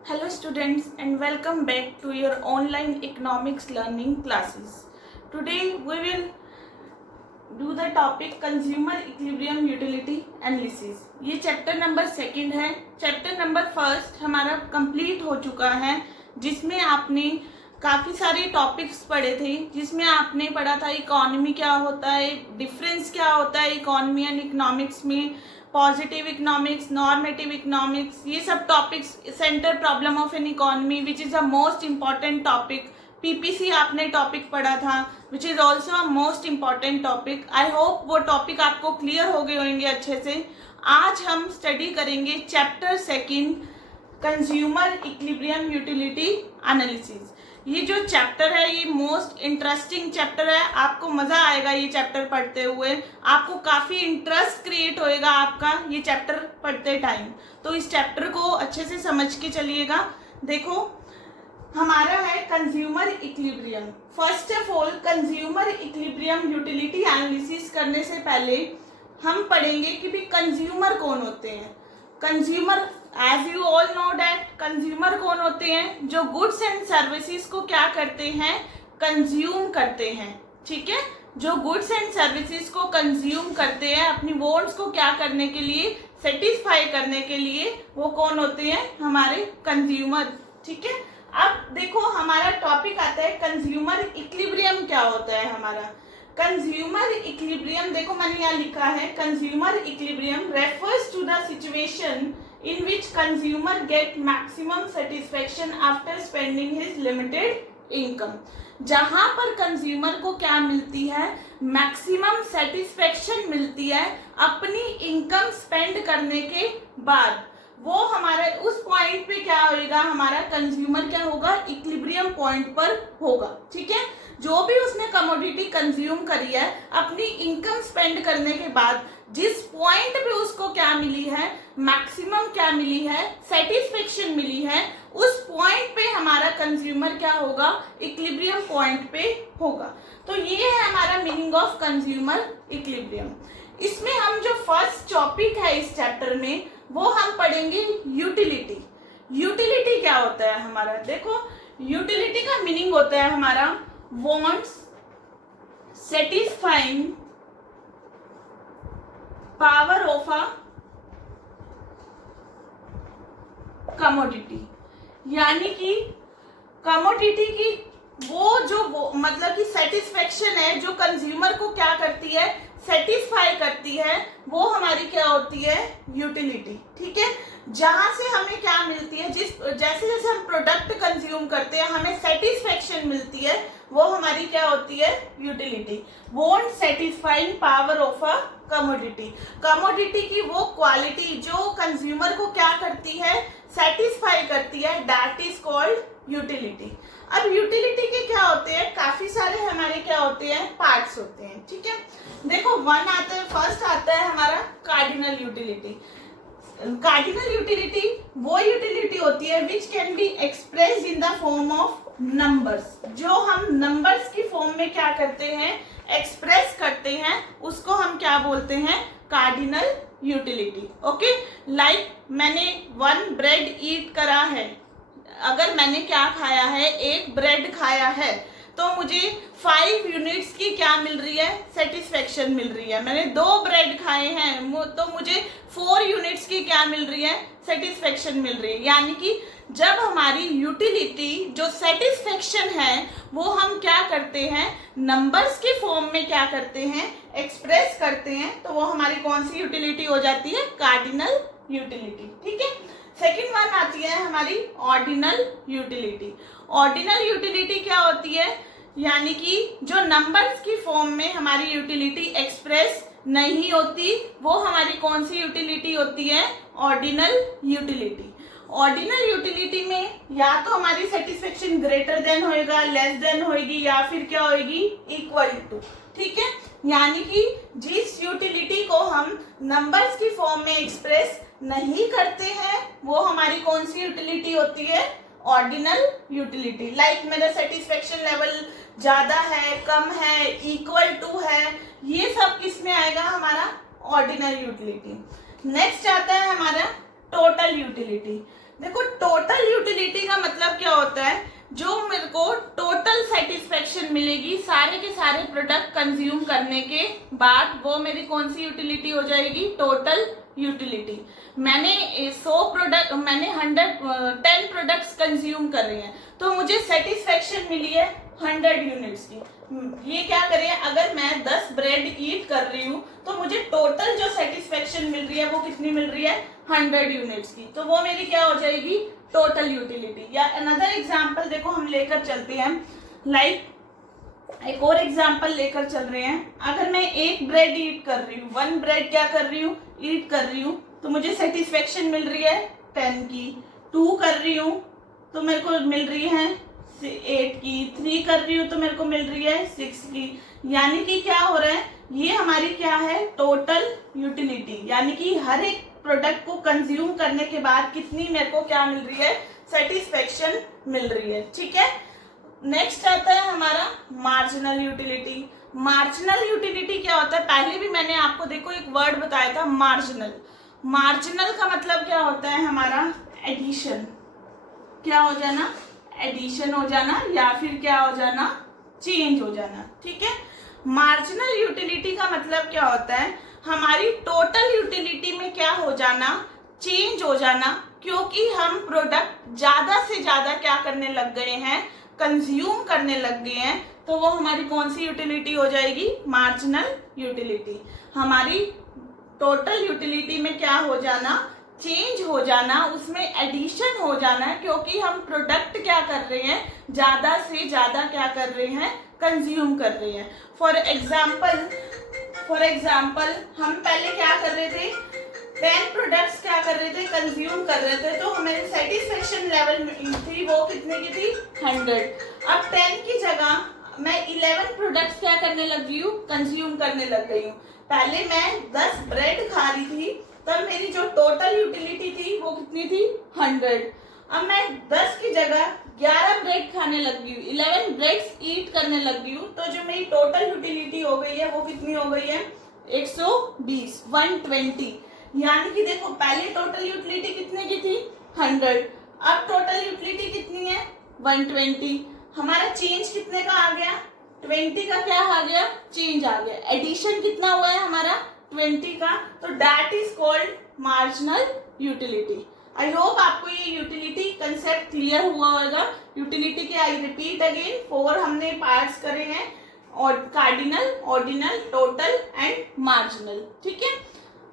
Hello students and welcome back to your online economics learning classes. Today we will do the topic consumer equilibrium utility analysis. ये chapter number second है. Chapter number first हमारा complete हो चुका है जिसमें आपने काफ़ी सारे टॉपिक्स पढ़े थे, जिसमें आपने पढ़ा था इकोनॉमी क्या होता है, डिफरेंस क्या होता है इकोनॉमी एंड इकोनॉमिक्स में, पॉजिटिव इकोनॉमिक्स, नॉर्मेटिव इकोनॉमिक्स, ये सब topics, centre problem of an economy which is a most important topic. PPC आपने टॉपिक पढ़ा था which is also a most important topic. I hope वो टॉपिक आपको clear हो गए होंगे अच्छे से. आज हम स्टडी करेंगे chapter second consumer equilibrium utility analysis. ये जो चैप्टर है ये मोस्ट इंटरेस्टिंग चैप्टर है. आपको मज़ा आएगा ये चैप्टर पढ़ते हुए, आपको काफ़ी इंटरेस्ट क्रिएट होएगा आपका ये चैप्टर पढ़ते टाइम. तो इस चैप्टर को अच्छे से समझ के चलिएगा. देखो हमारा है consumer equilibrium. First of all consumer equilibrium utility analysis करने से पहले हम पढ़ेंगे कि भी कंज्यूमर कौन होते हैं. Consumer as you all know that consumer कौन होते हैं, जो गुड्स एंड सर्विसेज को क्या करते हैं, कंज्यूम करते हैं. ठीक है, जो गुड्स एंड सर्विसेज को कंज्यूम करते हैं अपनी वॉन्ट्स को क्या करने के लिए, सेटिस्फाई करने के लिए, वो कौन होते हैं, हमारे कंज्यूमर. ठीक है, अब देखो हमारा टॉपिक आता है कंज्यूमर इक्विलिब्रियम क्या होता है हमारा. कंज्यूमर इक्विलिब्रियम देखो मैंने यहाँ लिखा है, consumer equilibrium refers to the situation in which consumer get maximum satisfaction after spending his limited income. जहां पर कंज्यूमर को क्या मिलती है, मैक्सिमम सेटिस्फेक्शन मिलती है अपनी इनकम स्पेंड करने के बाद. वो हमारे उस पॉइंट पे क्या होगा, हमारा कंज्यूमर क्या होगा, इक्विलिब्रियम पॉइंट पर होगा. ठीक है, जो भी उसने कमोडिटी कंज्यूम करी है अपनी इनकम स्पेंड करने के बाद जिस पॉइंट पे उसको क्या मिली है, मैक्सिमम क्या मिली है, सेटिस्फेक्शन मिली है, उस पॉइंट पे हमारा कंज्यूमर क्या होगा, इक्विलिब्रियम पॉइंट पे होगा. तो ये है हमारा मीनिंग ऑफ कंज्यूमर इक्विलिब्रियम. इसमें हम जो फर्स्ट टॉपिक है इस चैप्टर में वो हम पढ़ेंगे यूटिलिटी. यूटिलिटी क्या होता है हमारा, देखो यूटिलिटी का मीनिंग होता है हमारा wants satisfying power of a commodity. यानी कि कमोडिटी की वो मतलब कि सेटिस्फेक्शन है जो कंज्यूमर को क्या करती है, सेटिस्फाई करती है, वो हमारी क्या होती है, यूटिलिटी. ठीक है, जहां से हमें क्या मिलती है, जैसे जैसे हम प्रोडक्ट कंज्यूम करते हैं हमें सेटिस्फेक्शन मिलती है, वो हमारी क्या होती है, utility. Won't satisfying power of a commodity. Commodity की वो क्वालिटी जो कंज्यूमर को क्या करती है, सेटिस्फाई करती है, दैट इज कॉल्ड यूटिलिटी. अब यूटिलिटी के क्या होते हैं, काफी सारे हमारे क्या होते हैं, पार्ट्स होते हैं. ठीक है, देखो वन आता है, फर्स्ट आता है हमारा कार्डिनल यूटिलिटी. कार्डिनल यूटिलिटी वो यूटिलिटी होती है which can be expressed in the form of numbers. जो हम नंबर्स की फॉर्म में क्या करते हैं, एक्सप्रेस करते हैं, उसको हम क्या बोलते हैं, कार्डिनल यूटिलिटी. ओके, लाइक मैंने वन ब्रेड ईट करा है, अगर मैंने क्या खाया है, एक ब्रेड खाया है, तो मुझे 5 यूनिट्स की क्या मिल रही है, सेटिस्फेक्शन मिल रही है. मैंने 2 ब्रेड खाए हैं तो मुझे 4 यूनिट्स की क्या मिल रही है, सेटिस्फेक्शन मिल रही है. यानी कि जब हमारी यूटिलिटी जो सेटिस्फेक्शन है वो हम क्या करते हैं, नंबर्स के फॉर्म में क्या करते हैं, एक्सप्रेस करते हैं, तो वो हमारी कौन सी यूटिलिटी हो जाती है, कार्डिनल यूटिलिटी. ठीक है, सेकेंड वन आती है हमारी ऑर्डिनल यूटिलिटी. ऑर्डिनल यूटिलिटी क्या होती है, यानी कि जो नंबर्स की फॉर्म में हमारी यूटिलिटी एक्सप्रेस नहीं होती, वो हमारी कौन सी यूटिलिटी होती है, ऑर्डिनल यूटिलिटी. ऑर्डिनल यूटिलिटी में या तो हमारी सेटिस्फेक्शन ग्रेटर देन होएगा, लेस देन होएगी, या फिर क्या होएगी, इक्वल टू. ठीक है, यानी कि जिस यूटिलिटी को हम नंबर्स की फॉर्म में एक्सप्रेस नहीं करते हैं वो हमारी कौन सी यूटिलिटी होती है, ऑर्डिनल यूटिलिटी. लाइक मेरा सेटिस्फेक्शन लेवल ज्यादा है, कम है, इक्वल टू है, ये सब किस में आएगा, हमारा ऑर्डिनल यूटिलिटी. नेक्स्ट आता है हमारा टोटल यूटिलिटी. देखो टोटल यूटिलिटी यूटिलिटी का मतलब क्या होता है, जो मेरे को टोटल सेटिस्फेक्शन मिलेगी सारे के सारे प्रोडक्ट कंज्यूम करने के बाद, वो मेरी कौन सी यूटिलिटी हो जाएगी, टोटल यूटिलिटी। मैंने 10 प्रोडक्ट्स कंज्यूम कर रहे हैं तो मुझे सेटिस्फेक्शन मिली है 100 यूनिट्स की। ये क्या करें, अगर मैं 10 ब्रेड ईट कर रही हूँ तो मुझे टोटल जो सेटिस्फेक्शन मिल रही है वो कितनी मिल रही है, 100 यूनिट्स की। तो वो मेरी क्या हो जाएगी, टोटल यूटिलिटी। या अनदर एग्जांपल देखो हम लेकर चलते हैं, लाइक एक और एग्जांपल लेकर चल रहे हैं। अगर मैं एक ब्रेड ईट कर रही हूँ, 1 ब्रेड क्या कर रही हूँ, ईट कर रही हूँ, तो मुझे सेटिस्फेक्शन मिल रही है 10 की। 2 कर रही हूँ तो मेरे को मिल रही है 8 की। 3 कर रही हूँ तो मेरे को मिल रही है 6 की। यानी कि क्या हो रहा है, ये हमारी क्या है, टोटल यूटिलिटी। यानी कि हर एक प्रोडक्ट को कंज्यूम करने के बाद कितनी मेरे को क्या मिल रही है, सेटिस्फेक्शन मिल रही है। ठीक है, नेक्स्ट आता है हमारा मार्जिनल यूटिलिटी। मार्जिनल यूटिलिटी क्या होता है, पहले भी मैंने आपको देखो एक वर्ड बताया था, मार्जिनल। मार्जिनल का मतलब क्या होता है हमारा, एडिशन। क्या हो जाना, एडिशन हो जाना, या फिर क्या हो जाना, चेंज हो जाना। ठीक है, मार्जिनल यूटिलिटी का मतलब क्या होता है, हमारी टोटल यूटिलिटी में क्या हो जाना, चेंज हो जाना, क्योंकि हम प्रोडक्ट ज्यादा से ज्यादा क्या करने लग गए हैं, कंज्यूम करने लग गए हैं। तो वो हमारी कौन सी यूटिलिटी हो जाएगी, मार्जिनल यूटिलिटी। हमारी टोटल यूटिलिटी में क्या हो जाना, चेंज हो जाना, उसमें एडिशन हो जाना, क्योंकि हम प्रोडक्ट क्या कर रहे हैं, ज्यादा से ज्यादा क्या कर रहे हैं, कंज्यूम कर रहे हैं। फॉर एग्जाम्पल हम पहले क्या कर रहे थे, 10 प्रोडक्ट्स क्या कर रहे थे, कंज्यूम कर रहे थे, तो हमारी सेटिस्फेक्शन लेवल थी वो कितने की थी, 100। अब 10 की जगह मैं 11 प्रोडक्ट्स क्या करने लगी हूँ, कंज्यूम करने लग गई हूँ। पहले मैं 10 ब्रेड खा रही थी, तब मेरी जो टोटल यूटिलिटी थी वो कितनी थी, 100। अब मैं 10 की जगह 11 ब्रेड खाने लगी हूँ, 11 ब्रेड्स ईट करने लगी हूँ, तो जो मेरी टोटल यूटिलिटी हो गई है वो कितनी हो गई है, 120, 120। यानी कि देखो पहले टोटल यूटिलिटी कितने की थी, 100। अब टोटल यूटिलिटी कितनी है, 120। हमारा चेंज कितने का आ गया, 20 का क्या आ गया, चेंज आ गया। एडिशन कितना हुआ है हमारा, 20 का। तो that is called marginal utility. I hope आपको ये यूटिलिटी कंसेप्ट क्लियर हुआ होगा। यूटिलिटी के आई रिपीट अगेन 4 हमने पार्ट्स करे हैं, और cardinal, ordinal, total and marginal. ठीक है,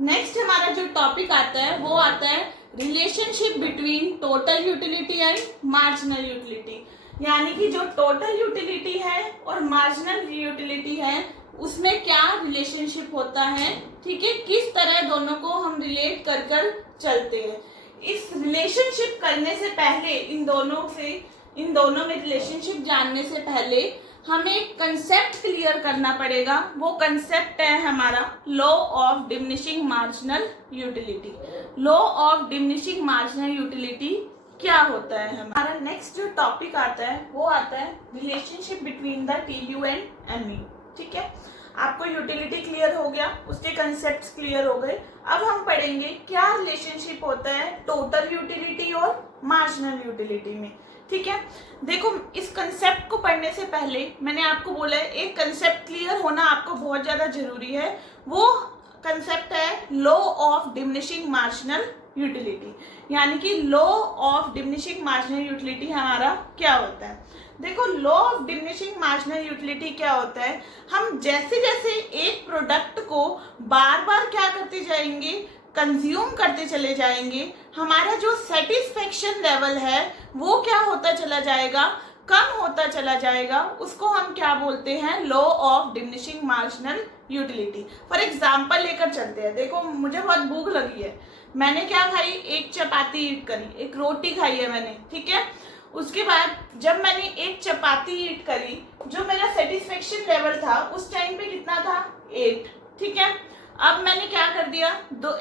नेक्स्ट हमारा जो टॉपिक आता है वो आता है relationship between total utility and marginal utility. यानी कि जो टोटल यूटिलिटी है और मार्जिनल यूटिलिटी है उसमें क्या रिलेशनशिप होता है। ठीक है, किस तरह दोनों को हम रिलेट कर कर चलते हैं। इस रिलेशनशिप करने से पहले, इन दोनों में रिलेशनशिप जानने से पहले हमें एक कंसेप्ट क्लियर करना पड़ेगा। वो कंसेप्ट है हमारा law of diminishing marginal utility. Law of diminishing marginal utility क्या होता है। हमारा नेक्स्ट जो टॉपिक आता है वो आता है relationship between the TU and MU. ठीक है, आपको यूटिलिटी क्लियर हो गया, उसके कंसेप्ट्स क्लियर हो गए। अब हम पढ़ेंगे क्या रिलेशनशिप होता है टोटल यूटिलिटी और मार्जिनल यूटिलिटी में। ठीक है, देखो इस कंसेप्ट को पढ़ने से पहले मैंने आपको बोला है एक कंसेप्ट क्लियर होना आपको बहुत ज्यादा जरूरी है। वो कंसेप्ट है law of diminishing marginal utility. यानी कि law of diminishing marginal utility हमारा क्या होता है। देखो law of diminishing marginal utility क्या होता है, हम जैसे जैसे एक प्रोडक्ट को बार बार क्या करते जाएंगे, कंज्यूम करते चले जाएंगे, हमारा जो सेटिस्फेक्शन लेवल है वो क्या होता चला जाएगा, कम होता चला जाएगा। उसको हम क्या बोलते हैं, law of diminishing marginal utility. For example लेकर चलते हैं। देखो मुझे बहुत भूख लगी है, मैंने क्या खाई, एक चपाती ईट करी, एक रोटी खाई है मैंने। ठीक है, उसके बाद जब मैंने एक चपाती ईट करी, जो मेरा सेटिस्फेक्शन लेवल था उस टाइम पे कितना था, 8। ठीक है, अब मैंने क्या कर दिया,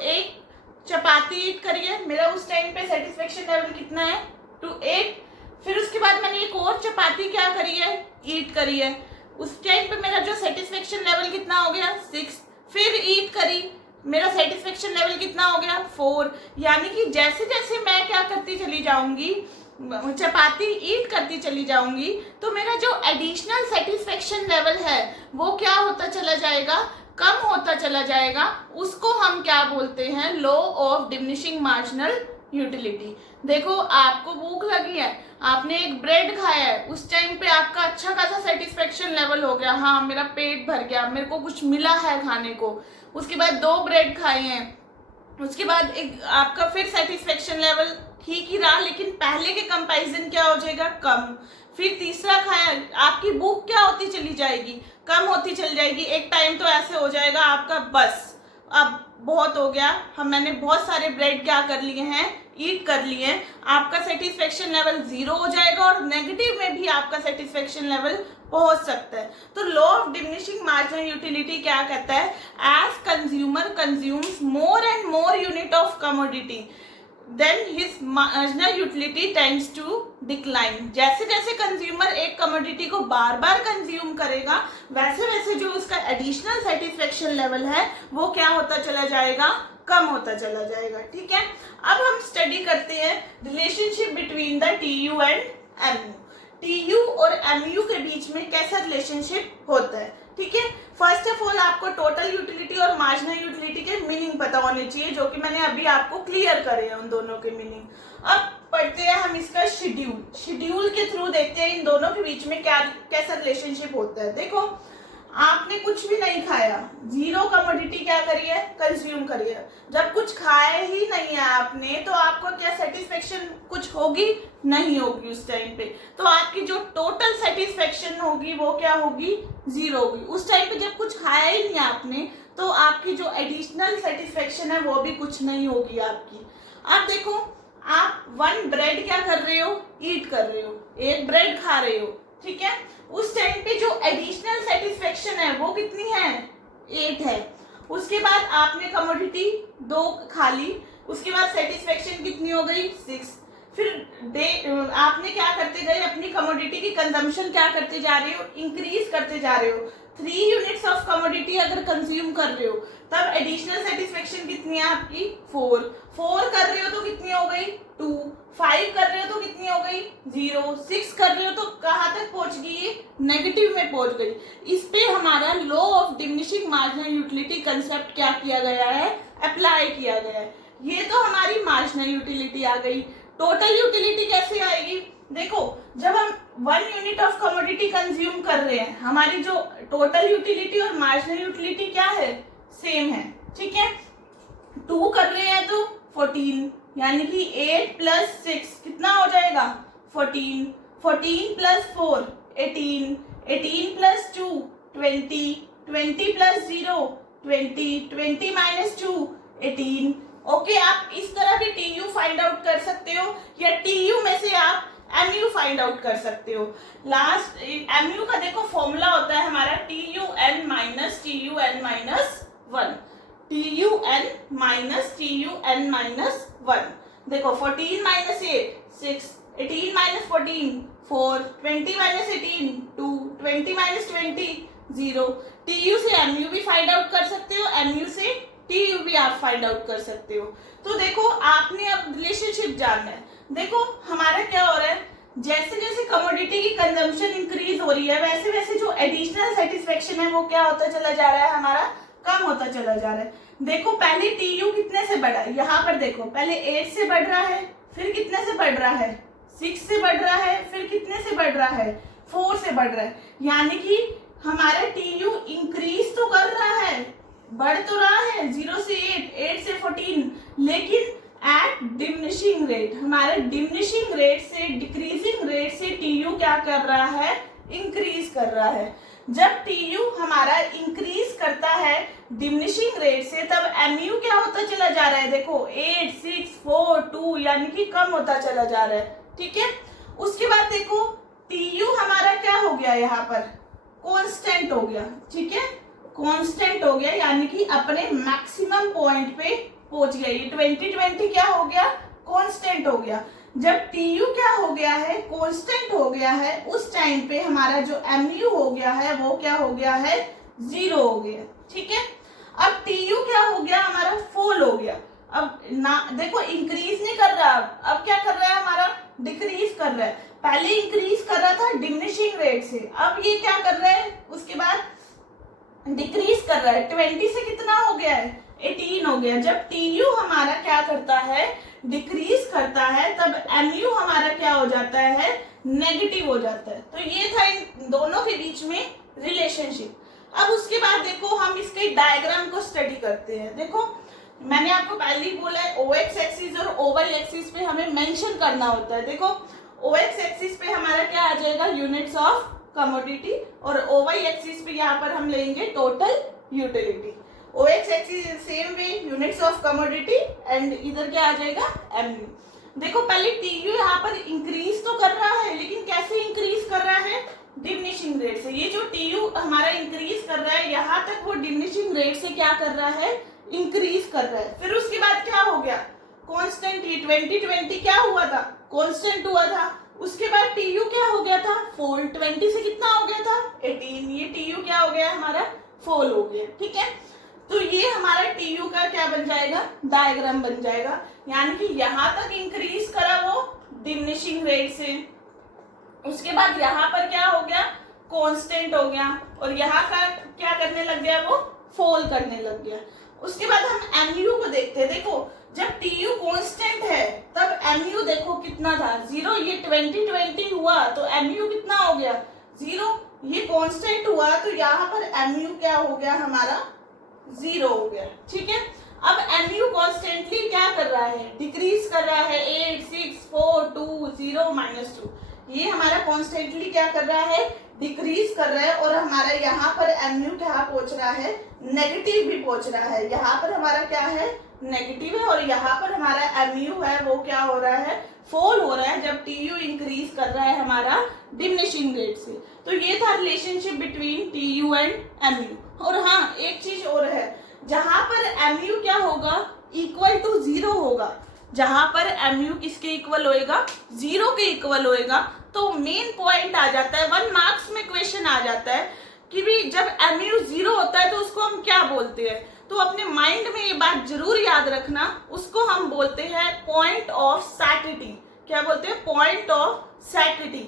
एक चपाती ईट करी है, मेरा उस टाइम पे सेटिस्फेक्शन लेवल कितना है, 8। फिर उसके बाद मैंने एक और चपाती क्या करी है, ईट करी है, उस टाइम पे मेरा जो सेटिस्फेक्शन लेवल कितना हो गया, 6। फिर ईट करी, मेरा सेटिस्फेक्शन लेवल कितना हो गया, 4। यानी कि जैसे जैसे मैं क्या करती चली जाऊंगी, चपाती ईट करती चली जाऊंगी तो मेरा जो एडिशनल सेटिस्फेक्शन लेवल है वो क्या होता चला जाएगा, कम होता चला जाएगा। उसको हम क्या बोलते हैं, law of diminishing marginal utility. देखो आपको भूख लगी है, आपने एक ब्रेड खाया है, उस टाइम पे आपका अच्छा खासा सेटिस्फेक्शन लेवल हो गया, हाँ मेरा पेट भर गया, मेरे को कुछ मिला है खाने को। उसके बाद 2 ब्रेड खाए हैं, उसके बाद एक आपका फिर सेटिस्फेक्शन लेवल ठीक ही रहा, लेकिन पहले के कंपैरिजन क्या हो जाएगा, कम। फिर तीसरा खाया, आपकी भूख क्या होती चली जाएगी, कम होती चली जाएगी। एक टाइम तो ऐसे हो जाएगा आपका बस अब बहुत हो गया, मैंने बहुत सारे ब्रेड क्या कर लिए हैं, ईट कर लिए हैं, आपका सेटिस्फेक्शन लेवल 0 हो जाएगा और नेगेटिव में भी आपका सेटिस्फेक्शन लेवल पहुंच सकता है। तो law of diminishing marginal utility क्या कहता है, as consumer consumes more and more unit of commodity then his marginal utility tends to decline. जैसे जैसे कंज्यूमर एक कमोडिटी को बार बार कंज्यूम करेगा वैसे वैसे जो उसका एडिशनल सेटिस्फेक्शन लेवल है वो क्या होता चला जाएगा, कम होता चला जाएगा। ठीक है, अब हम स्टडी करते हैं relationship between the TU and MU. TU और एमयू के बीच में कैसा रिलेशनशिप होता है। ठीक है, फर्स्ट ऑफ ऑल आपको टोटल यूटिलिटी और मार्जिनल यूटिलिटी के मीनिंग पता होने चाहिए, जो कि मैंने अभी आपको क्लियर करे हैं उन दोनों के मीनिंग। अब पढ़ते हैं हम इसका शेड्यूल। शेड्यूल के थ्रू देखते हैं इन दोनों के बीच में क्या कैसा रिलेशनशिप होता है। देखो आपने कुछ भी नहीं खाया, 0 कमोडिटी क्या करी है, कंज्यूम करी है। जब कुछ खाया ही नहीं है आपने तो आपको क्या सेटिस्फेक्शन कुछ होगी, नहीं होगी उस टाइम पे। तो आपकी जो टोटल सेटिस्फेक्शन होगी वो क्या होगी, 0 होगी। उस टाइम पे जब कुछ खाया ही नहीं आपने तो आपकी जो एडिशनल सेटिस्फेक्शन है वो भी कुछ नहीं होगी आपकी। अब देखो आप 1 ब्रेड क्या कर रहे हो, ईट कर रहे हो, 1 ब्रेड खा रहे हो। ठीक है, उस टाइम पे जो एडिशनल सेटिस्फेक्शन है वो कितनी है, 8 है। उसके बाद आपने कमोडिटी 2 खा ली, उसके बाद सेटिस्फेक्शन कितनी हो गई, 6। फिर आपने क्या करते गए, अपनी कमोडिटी की कंजम्पशन क्या करते जा रहे हो, इंक्रीज करते जा रहे हो। 3 यूनिट्स ऑफ कमोडिटी अगर कंज्यूम कर रहे हो तब एडिशनल सेटिस्फेक्शन कितनी है आपकी, 4 कर रहे हो तो कितनी हो गई, 2। 5 कर रहे हो तो कितनी हो गई, 0। 6 कर रहे हो तो कहाँ तक पहुंच गई, ये नेगेटिव में पहुंच गई। इस पे हमारा law of diminishing marginal utility concept क्या किया गया है, अप्लाई किया गया है। ये तो हमारी मार्जिनल यूटिलिटी आ गई। टोटल यूटिलिटी कैसे आएगी, देखो जब हम 1 यूनिट ऑफ कमोडिटी कंज्यूम कर रहे हैं, हमारी जो टोटल यूटिलिटी और मार्जिनल यूटिलिटी क्या है, सेम है। ठीक है, 2 कर रहे हैं तो 14, यानी कि 8 + 6 कितना हो जाएगा, 14। 14 + 4 18, 18 + 2 20, 20 + 0 20, 20 - 2 18। ओके, आप इस तरह भी टीयू फाइंड आउट कर सकते हो या टीयू में से आप एमयू फाइंड आउट कर सकते हो। लास्ट एमयू का देखो फॉर्मूला होता है हमारा TUN - TUN-1, TUN - TUN-1। देखो 14 - 8 6, 18 - 14 4, 20 - 18 2, 20 - 20 0। टीयू से एमयू भी फाइंड आउट कर सकते हो, एमयू से टीयू भी आप फाइंड आउट कर सकते हो। तो देखो आपने अब रिलेशनशिप जानना है। देखो हमारा क्या हो रहा है, जैसे जैसे कमोडिटी की कंजम्पशन इंक्रीज हो रही है वैसे वैसे जो एडिशनल सेटिस्फेक्शन है वो क्या होता चला जा रहा है, हमारा कम होता चला जा रहा है। देखो पहले टीयू कितने से बढ़ा, यहाँ पर देखो पहले 8 से बढ़ रहा है, फिर कितने से बढ़ रहा है, 6 से बढ़ रहा है, फिर कितने से बढ़ रहा है, 4 से बढ़ रहा है। यानी कि हमारा टीयू इंक्रीज तो कर रहा है, बढ़ तो रहा है 0 से 8, 8 से 14, लेकिन एट डिमिनिशिंग रेट। हमारे डिमिनिशिंग रेट से, डिक्रीजिंग रेट से टीयू क्या कर रहा है, इंक्रीज कर रहा है। जब टीयू हमारा इंक्रीज करता है डिमिनिशिंग रेट से तब एमयू क्या होता चला जा रहा है, देखो 8 6 4 2, यानी कि कम होता चला जा रहा है। ठीक है, उसके बाद देखो टीयू हमारा क्या हो गया, यहाँ पर कांस्टेंट हो गया। ठीक है, कांस्टेंट हो गया, यानी कि अपने मैक्सिमम पॉइंट पे पहुंच गया। ये 2020 क्या हो गया, कांस्टेंट हो गया। जब टीयू क्या हो गया है, कांस्टेंट हो गया है, उस टाइम पे हमारा जो एमयू हो गया है वो क्या हो गया है, 0 हो गया। ठीक है, अब टीयू क्या हो गया, हमारा फॉल हो गया। अब ना देखो इंक्रीज नहीं कर रहा, अब क्या कर रहा है, हमारा डिक्रीज कर रहा है। पहले इंक्रीज कर रहा था डिमिनिशिंग रेट से, अब ये क्या कर रहा है, उसके बाद डिक्रीज कर रहा है। 20 से कितना हो गया है, 18 हो गया। जब टीयू हमारा क्या करता है, डिक्रीज करता है, तब एमयू हमारा क्या हो जाता है, नेगेटिव हो जाता है। तो ये था इन दोनों के बीच में रिलेशनशिप। अब उसके बाद देखो हम इसके डायग्राम को स्टडी करते हैं। देखो मैंने आपको पहले ही बोला है ओएक्स एक्सिस और ओवाई एक्सिस पे हमें मेंशन करना होता है। देखो ओएक्स एक्सिस पे हमारा क्या आ जाएगा, यूनिट्स ऑफ कमोडिटी, और ओवाई एक्सिस पे यहाँ पर हम लेंगे total utility. OX axis same way units of commodity and इधर क्या आ जाएगा, एमयू। देखो पहले टीयू यहाँ पर इंक्रीज तो कर रहा है, लेकिन कैसे इंक्रीज कर रहा है, डिमिनिशिंग रेट से। ये जो टीयू हमारा इंक्रीज कर रहा है, यहाँ तक वो डिमिनिशिंग रेट से क्या कर रहा है, इंक्रीज कर रहा है। फिर उसके बाद क्या हो गया, कांस्टेंट, ये 2020 क्या हुआ था, कांस्टेंट हुआ था। उसके बाद टीयू क्या हो गया था, फॉल। 20 से कितना हो गया था, 18। ये टीयू क्या हो गया हमारा, फॉल हो गया। ठीक है, तो ये हमारा टीयू का क्या बन जाएगा, डायग्राम बन जाएगा। यानी कि यहाँ तक इंक्रीज करा वो डिमिनिशिंग रेट से, उसके बाद यहाँ पर क्या हो गया, कांस्टेंट हो गया, और यहाँ का क्या करने लग गया, वो फॉल करने लग गया। उसके बाद हम एमयू को देखते हैं। देखो जब टीयू कांस्टेंट है तब एमयू देखो कितना था, 0। ये 2020 हुआ तो एमयू कितना हो गया, 0। ये कांस्टेंट हुआ तो यहाँ पर एमयू क्या हो गया हमारा, 0 हो गया। ठीक है, अब एमयू कॉन्स्टेंटली क्या कर रहा है, डिक्रीज कर रहा है। 8 6 4 2 0 -2, ये हमारा कॉन्स्टेंटली क्या कर रहा है, डिक्रीज कर रहा है। और हमारा यहाँ पर एमयू क्या पहुंच रहा है, नेगेटिव भी पहुंच रहा है। यहाँ पर हमारा क्या है, नेगेटिव है, और यहाँ पर हमारा एमयू है वो क्या हो रहा है, फॉल हो रहा है, जब टीयू इंक्रीज कर रहा है हमारा डिमिनिशिंग रेट से। तो ये था relationship between TU and MU. और हाँ एक चीज और है, जहां पर एमयू क्या होगा, इक्वल टू 0 होगा। जहां पर एमयू किसके इक्वल होएगा, 0 के इक्वल होएगा, तो मेन पॉइंट आ जाता है, 1 मार्क्स में क्वेश्चन आ जाता है कि भी जब एमयू 0 होता है तो उसको हम क्या बोलते हैं। तो अपने माइंड में ये बात जरूर याद रखना, उसको हम बोलते हैं पॉइंट ऑफ सैटिटी। क्या बोलते हैं, पॉइंट ऑफ सैटिटी।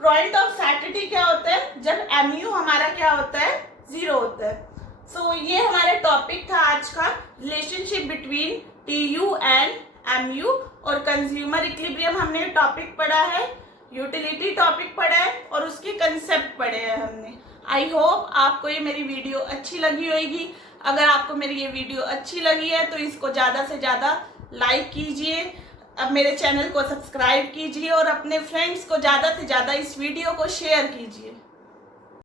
पॉइंट ऑफ सैटिटी क्या होता है, जब एमयू हमारा क्या होता है, 0 होता है। सो ये हमारा टॉपिक था आज का, relationship between TU and MU. और कंज्यूमर इक्विलिब्रियम हमने टॉपिक पढ़ा है, यूटिलिटी टॉपिक पढ़ा है, और उसके कंसेप्ट पढ़े हैं हमने। आई होप आपको ये मेरी वीडियो अच्छी लगी होगी। अगर आपको मेरी ये वीडियो अच्छी लगी है तो इसको ज़्यादा से ज़्यादा लाइक कीजिए, अब मेरे चैनल को सब्सक्राइब कीजिए, और अपने फ्रेंड्स को ज़्यादा से ज़्यादा इस वीडियो को शेयर कीजिए।